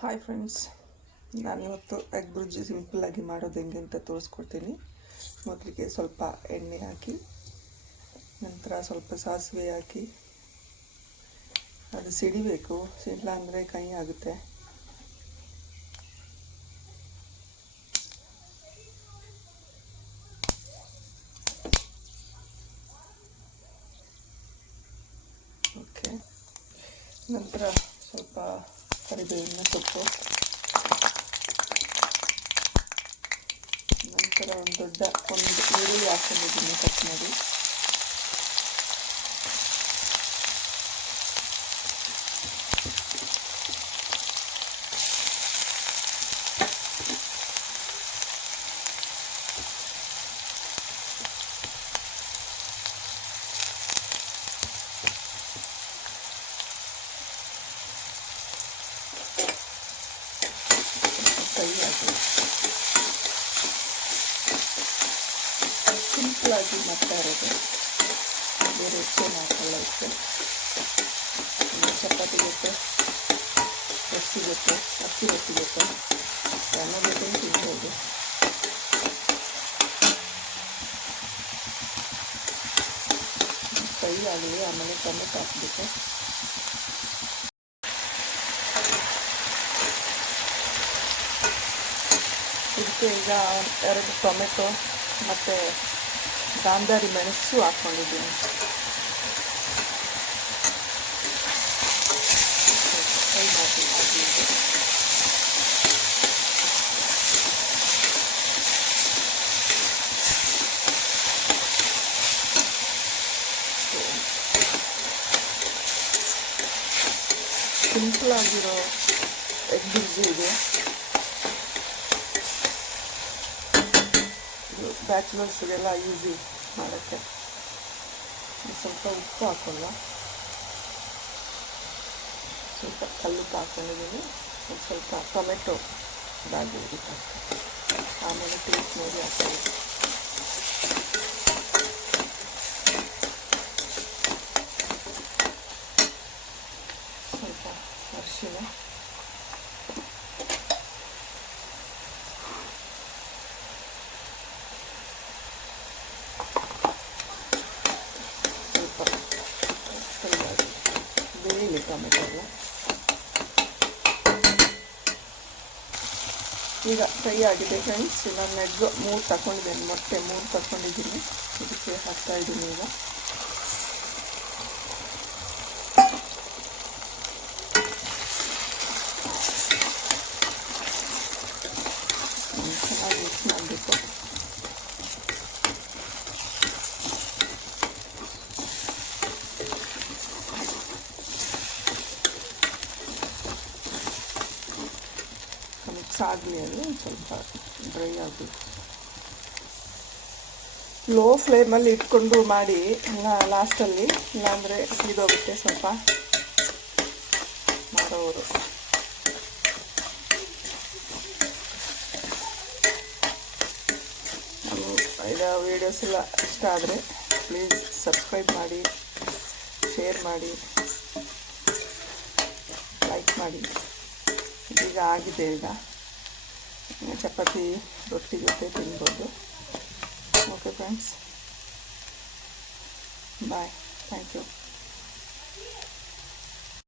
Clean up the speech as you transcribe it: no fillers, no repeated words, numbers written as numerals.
Hi friends, ನಾನಿವತ್ತು egg bhurji ಸಿಂಪಲ್ಲಾಗಿ ಮಾಡೋದು ಹೆಂಗೆ ಅಂತ ತೋರಿಸ್ಕೊಡ್ತೀನಿ. ಮೊದಲಿಗೆ ಸ್ವಲ್ಪ ಎಣ್ಣೆ ಹಾಕಿ, ನಂತರ ಸ್ವಲ್ಪ ಸಾಸಿವೆ ಹಾಕಿ ಅದು ಸಿಡಿಬೇಕು. ಸಿಡ್ಲ ಅಂದರೆ ಕೈ ಆಗುತ್ತೆ. ಓಕೆ, ನಂತರ ಸ್ವಲ್ಪ ಕರಿಬೇವಿನ ಸೊಪ್ಪು, ನಂತರ ಒಂದು ಈರುಳ್ಳಿ ಹಾಕೊಂಡಿದ್ದೀನಿ ಕಟ್ ಮಾಡಿ, ಕೈ ಹಾಕಿ ಸಿಂಪಲಾಗಿ ಮಾಡ್ತಾ ಇರೋದು. ಬೇರೆ ಹೆಚ್ಚೇನು ಹಾಕಲ್ಲ. ಇತ್ತು ಚಪಾತಿ ಜೊತೆ, ರೊಟ್ಟಿ ಜೊತೆ, ಅಕ್ಕಿ ರೊಟ್ಟಿ ಜೊತೆ, ಅನ್ನ ಜೊತೆ ತಿನ್ಬೋದು. ಫ್ರೈ ಆಗಲಿ, ಆಮೇಲೆ ಟೊಮೆಟೊ ಹಾಕಬೇಕು. ಇದಕ್ಕೆ ಈಗ 2 ಟೊಮೆಟೊ ಮತ್ತು ಗಾಂಧಾರಿ ಮೆಣಸು ಹಾಕ್ಕೊಂಡಿದ್ದೀನಿ. ಫ್ರೈ ಮಾಡಿ ಹಾಕಿದ್ದು ಸಿಂಪಲ್ ಆಗಿರೋ ಎಗ್ ಬುರ್ಜಿ ಇದೆ. ಬ್ಯಾಚುಲರ್ಸ್ಗೆಲ್ಲ ಈಸಿ ಮಾಡೋಕ್ಕೆ. ಸ್ವಲ್ಪ ಉಪ್ಪು ಹಾಕೋಲ್ಲ, ಸ್ವಲ್ಪ ಕಲ್ಲುಪ್ಪು ಹಾಕ್ಕೊಂಡಿದ್ದೀನಿ. ಒಂದು ಸ್ವಲ್ಪ ಟೊಮೆಟೊ ಇದಾಗಿರುತ್ತೆ, ಆಮೇಲೆ ಟೇಸ್ಟ್ ನೋಡಿ ಹಾಕೋದು. ಸ್ವಲ್ಪ ಅರಿಶಿನ, ಬೇಳೆ ಟೊಮೆಟೊ. ಈಗ ಫ್ರೈ ಆಗಿದೆ ಫ್ರೆಂಡ್ಸ್. ನಾನು ಎಗ್ 3 ತಗೊಂಡಿದ್ದೀನಿ, ಮೊಟ್ಟೆ 3 ತಗೊಂಡಿದ್ದೀನಿ. ಇದಕ್ಕೆ ಹಾಕ್ತಾಯಿದ್ದೀನಿ. ಈಗ ಚೆನ್ನಾಗಿ ಮಿಕ್ಸ್ ಮಾಡಬೇಕು. ಮಿಕ್ಸ್ ಆಗಲಿ, ಅದು ಸ್ವಲ್ಪ ಡ್ರೈ ಆಗಬೇಕು. ಲೋ ಫ್ಲೇಮಲ್ಲಿ ಇಟ್ಕೊಂಡು ಮಾಡಿ ಲಾಸ್ಟಲ್ಲಿ, ಇಲ್ಲಾಂದರೆ ಸಿದೋಗುತ್ತೆ ಸ್ವಲ್ಪ ಮಾಡೋರು. ನಮ್ಮ ವೀಡಿಯೋಸ್ ಎಲ್ಲ ಇಷ್ಟ ಆದರೆ ಪ್ಲೀಸ್ ಸಬ್ಸ್ಕ್ರೈಬ್ ಮಾಡಿ, ಶೇರ್ ಮಾಡಿ, ಲೈಕ್ ಮಾಡಿ. ಈಗ ಆಗಿದೆ. ಈಗ ಚಪಾತಿ ರೊಟ್ಟಿ ಜೊತೆ ತಿನ್ಬೋದು. Okay friends, bye, thank you.